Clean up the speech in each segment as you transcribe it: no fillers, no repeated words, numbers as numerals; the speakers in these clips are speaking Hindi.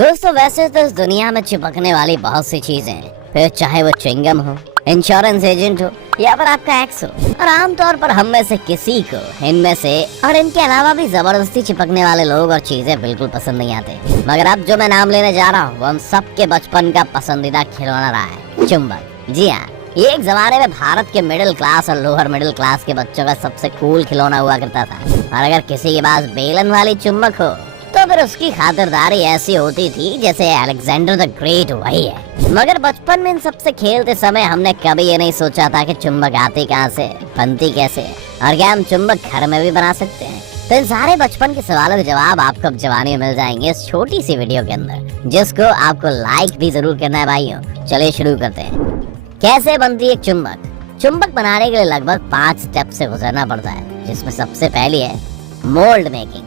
दोस्तों वैसे तो इस दुनिया में चिपकने वाली बहुत सी चीजें हैं, फिर चाहे वो च्युइंगम हो, इंश्योरेंस एजेंट हो या फिर आपका एक्स हो। और आमतौर पर हम में से किसी को इनमें से और इनके अलावा भी जबरदस्ती चिपकने वाले लोग और चीजें बिल्कुल पसंद नहीं आते। मगर अब जो मैं नाम लेने जा रहा हूँ वो हम सबके बचपन का पसंदीदा खिलौना रहा है, चुंबक। जी हाँ, ये एक जमाने में भारत के मिडिल क्लास और लोअर मिडिल क्लास के बच्चों का सबसे कूल खिलौना हुआ करता था। और अगर किसी के पास बेलन वाली चुंबक हो तो फिर उसकी खातिरदारी ऐसी होती थी जैसे अलेक्जेंडर द ग्रेट वही है। मगर बचपन में इन सबसे खेलते समय हमने कभी ये नहीं सोचा था कि चुंबक आती कहाँ से, बनती कैसे, और क्या हम चुंबक घर में भी बना सकते हैं। तो इन सारे बचपन के सवालों के जवाब आपको अब जवानी में मिल जाएंगे इस छोटी सी वीडियो के अंदर, जिसको आपको लाइक भी जरूर करना है भाइयों। चलिए शुरू करते हैं। कैसे बनती है एक चुंबक? चुंबक बनाने के लिए लगभग 5 स्टेप से गुजरना पड़ता है, जिसमें सबसे पहली है मोल्ड मेकिंग।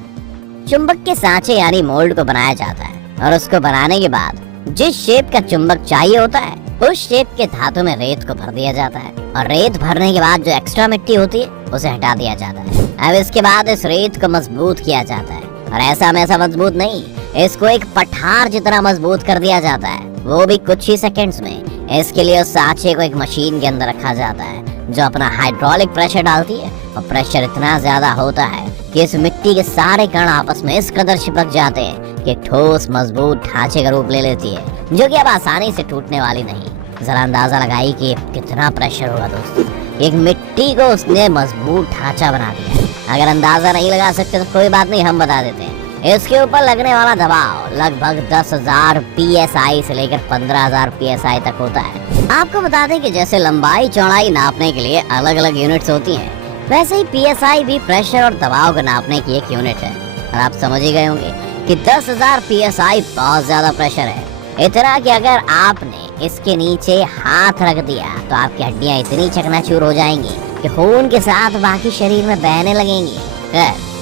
चुंबक के सांचे यानी मोल्ड को बनाया जाता है और उसको बनाने के बाद जिस शेप का चुंबक चाहिए होता है उस शेप के धातु में रेत को भर दिया जाता है। और रेत भरने के बाद जो एक्स्ट्रा मिट्टी होती है उसे हटा दिया जाता है। अब इसके बाद इस रेत को मजबूत किया जाता है, और ऐसा मजबूत नहीं, इसको एक पठार जितना मजबूत कर दिया जाता है, वो भी कुछ ही सेकंड्स में। इसके लिए उस सांचे को एक मशीन के अंदर रखा जाता है जो अपना हाइड्रोलिक प्रेशर डालती है, और प्रेशर इतना ज्यादा होता है कि इस मिट्टी के सारे कण आपस में इस कदर चिपक जाते हैं कि ठोस मजबूत ढांचे का रूप ले लेती है, जो कि अब आसानी से टूटने वाली नहीं। जरा अंदाजा लगाइए कि कितना प्रेशर होगा दोस्तों। एक मिट्टी को उसने मजबूत ढांचा बना दिया। अगर अंदाजा नहीं लगा सकते तो कोई बात नहीं, हम बता देते हैं। इसके ऊपर लगने वाला दबाव लगभग 10,000 PSI से लेकर 15,000 PSI तक होता है। आपको बता दें कि जैसे लंबाई चौड़ाई नापने के लिए अलग अलग यूनिट्स होती हैं, वैसे ही PSI भी प्रेशर और दबाव को नापने की एक यूनिट है। और आप समझ ही गए होंगे कि 10,000 PSI बहुत ज्यादा प्रेशर है। इतना कि अगर आपने इसके नीचे हाथ रख दिया तो आपकी हड्डियां इतनी चकनाचूर हो जाएंगी कि खून के साथ बाकी शरीर में बहने लगेंगी।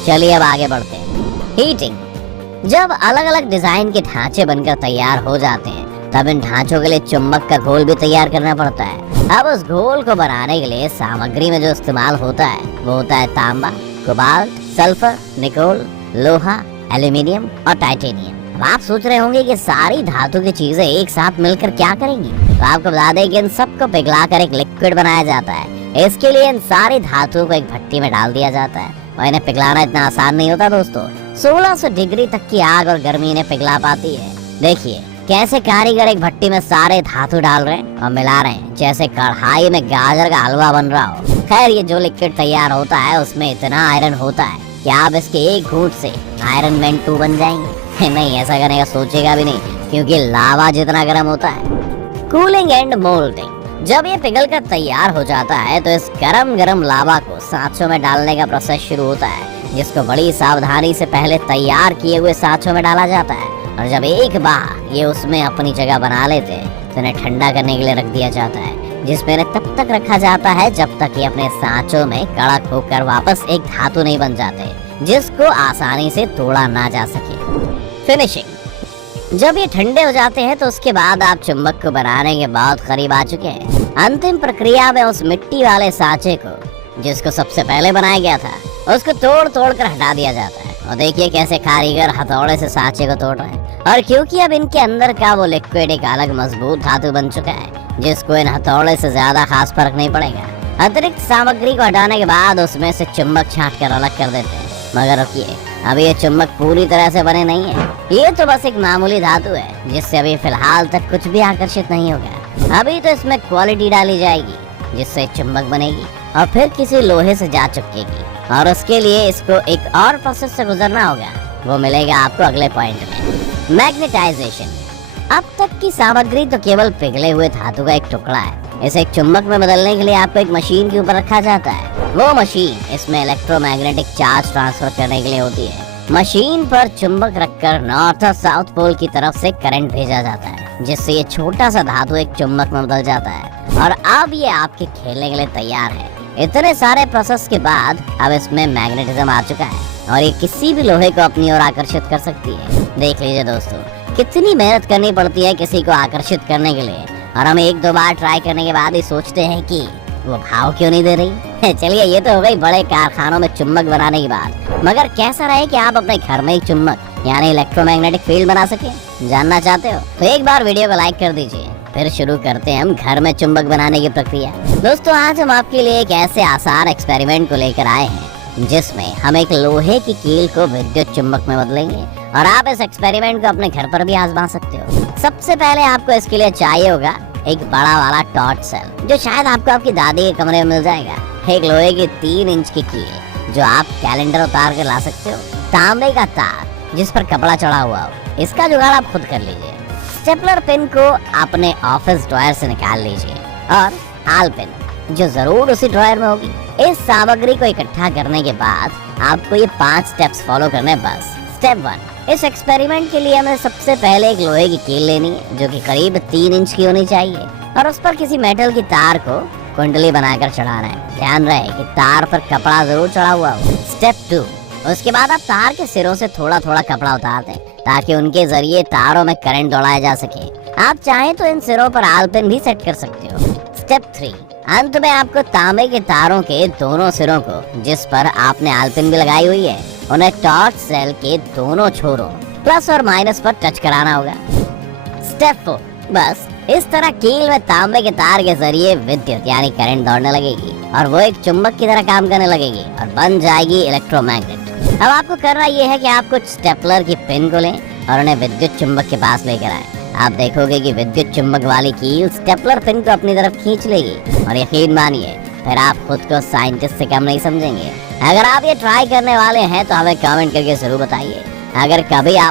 चलिए अब आगे बढ़ते हैं। हीटिंग। जब अलग अलग डिजाइन के ढांचे बनकर तैयार हो जाते हैं तब इन ढांचों के लिए चुंबक का घोल भी तैयार करना पड़ता है। अब उस घोल को बनाने के लिए सामग्री में जो इस्तेमाल होता है वो होता है तांबा, कोबाल्ट, सल्फर, निकोल, लोहा, एल्यूमिनियम और टाइटेनियम। अब आप सोच रहे होंगे कि सारी धातु की चीजें एक साथ मिलकर क्या करेंगी, तो आपको बता दें कि इन सबको पिघलाकर एक लिक्विड बनाया जाता है। इसके लिए इन सारी धातुओं को एक भट्टी में डाल दिया जाता है, और इन्हें पिघलाना इतना आसान नहीं होता दोस्तों। 1600 डिग्री तक की आग और गर्मी इन्हें पिघला पाती है। देखिए कैसे कारीगर एक भट्टी में सारे धातु डाल रहे हैं और मिला रहे हैं जैसे कढ़ाई में गाजर का हलवा बन रहा हो। खैर ये जो लिक्विड तैयार होता है उसमें इतना आयरन होता है कि आप इसके एक घूंट से आयरन मैन 2 बन जाएंगे। नहीं, ऐसा करने का सोचेगा भी नहीं, क्योंकि लावा जितना गर्म होता है। Cooling and moulding. जब ये पिघल कर तैयार हो जाता है तो इस गरम लावा को सांचों में डालने का प्रोसेस शुरू होता है, जिसको बड़ी सावधानी से पहले तैयार किए हुए सांचों में डाला जाता है। और जब एक बार ये उसमें अपनी जगह बना लेते हैं तो इन्हें ठंडा करने के लिए रख दिया जाता है, जिसमें इन्हें तब तक रखा जाता है जब तक ये अपने सांचों में कड़क होकर वापस एक धातु नहीं बन जाते, जिसको आसानी से तोड़ा ना जा सके। फिनिशिंग। जब ये ठंडे हो जाते हैं तो उसके बाद आप चुंबक को बनाने के बहुत करीब आ चुके हैं। अंतिम प्रक्रिया में उस मिट्टी वाले सांचे को, जिसको सबसे पहले बनाया गया था, उसको तोड़ कर हटा दिया जाता है। और देखिए कैसे कारीगर हथौड़े से सांचे को तोड़ रहे हैं। और क्योंकि अब इनके अंदर का वो लिक्विड एक अलग मजबूत धातु बन चुका है, जिसको इन हथौड़े से ज्यादा खास फर्क नहीं पड़ेगा। अतिरिक्त सामग्री को हटाने के बाद उसमें से चुंबक छांट कर अलग कर देते हैं। मगर रुकिए, अभी ये चुंबक पूरी तरह से बने नहीं है। ये तो बस एक मामूली धातु है जिससे अभी फिलहाल तक कुछ भी आकर्षित नहीं होगा। अभी तो इसमें क्वालिटी डाली जाएगी जिससे चुंबक बनेगी और फिर किसी लोहे से जा चिपकेगी, और उसके लिए इसको एक और प्रोसेस से गुजरना होगा। वो मिलेगा आपको अगले पॉइंट में। मैग्नेटाइजेशन। अब तक की सामग्री तो केवल पिघले हुए धातु का एक टुकड़ा है। इसे एक चुंबक में बदलने के लिए आपको एक मशीन के ऊपर रखा जाता है। वो मशीन इसमें इलेक्ट्रोमैग्नेटिक चार्ज ट्रांसफर करने के लिए होती है। मशीन पर चुंबक रखकर नॉर्थ और साउथ पोल की तरफ से करंट भेजा जाता है, जिससे ये छोटा सा धातु एक चुंबक में बदल जाता है, और अब ये आपके खेलने के लिए तैयार है। इतने सारे प्रोसेस के बाद अब इसमें मैग्नेटिज्म आ चुका है और ये किसी भी लोहे को अपनी ओर आकर्षित कर सकती है। देख लीजिए दोस्तों, कितनी मेहनत करनी पड़ती है किसी को आकर्षित करने के लिए, और हम 1-2 बार ट्राई करने के बाद ही सोचते हैं कि वो भाव क्यों नहीं दे रही। चलिए ये तो हो गई बड़े कारखानों में चुंबक बनाने की बात, मगर कैसा रहे कि आप अपने घर में ही चुंबक यानी इलेक्ट्रोमैग्नेटिक फील्ड बना सके। जानना चाहते हो तो एक बार वीडियो को लाइक कर दीजिए। फिर शुरू करते हैं हम घर में चुंबक बनाने की प्रक्रिया। दोस्तों, आज हम आपके लिए एक ऐसे आसान एक्सपेरिमेंट को लेकर आए हैं जिसमें हम एक लोहे की कील को विद्युत चुंबक में बदलेंगे और आप इस एक्सपेरिमेंट को अपने घर पर भी आजमा सकते हो। सबसे पहले आपको इसके लिए चाहिए होगा एक बड़ा वाला टॉर्च सेल, जो शायद आपको आपकी दादी के कमरे में मिल जाएगा। एक लोहे की 3 इंच की कील जो आप कैलेंडर उतार कर ला सकते हो। तांबे का तार जिस पर कपड़ा चढ़ा हुआ हो, इसका जुगाड़ आप खुद कर लीजिए। स्टेपलर पिन को अपने ऑफिस ड्रॉयर से निकाल लीजिए और आल पिन जो जरूर उसी ड्रॉयर में होगी। इस सामग्री को इकट्ठा करने के बाद आपको ये 5 स्टेप्स फॉलो करने बस। स्टेप 1, इस एक्सपेरिमेंट के लिए हमें सबसे पहले एक लोहे की कील लेनी है जो कि करीब 3 इंच की होनी चाहिए और उस पर किसी मेटल की तार को कुंडली बनाकर चढ़ाना है। ध्यान रहे कि तार पर कपड़ा जरूर चढ़ा हुआ हो। स्टेप 2, उसके बाद आप तार के सिरों से थोड़ा थोड़ा कपड़ा उतार दें ताकि उनके जरिए तारों में करंट दौड़ाया जा सके। आप चाहें तो इन सिरों पर आल पिन भी सेट कर सकते हो। स्टेप 3, अंत में आपको तांबे के तारों के दोनों सिरों को, जिस पर आपने आल पिन भी लगाई हुई है, उन्हें टॉर्च सेल के दोनों छोरों प्लस और माइनस पर टच कराना होगा। स्टेप 4, बस इस तरह कील में तांबे के तार के जरिए विद्युत यानी करंट दौड़ने लगेगी और वो एक चुंबक की तरह काम करने लगेगी और बन जाएगी इलेक्ट्रोमैग्नेट। अब आपको करना ये है कि आप कुछ स्टेपलर की पिन को लें और उन्हें विद्युत चुंबक के पास लेकर आए। आप देखोगे कि विद्युत चुंबक वाली कील स्टेपलर पिन को अपनी तरफ खींच लेगी और यकीन मानिए फिर आप खुद को साइंटिस्ट से कम नहीं समझेंगे। अगर आप ये ट्राई करने वाले हैं तो हमें कमेंट करके जरूर बताइए। अगर कभी आप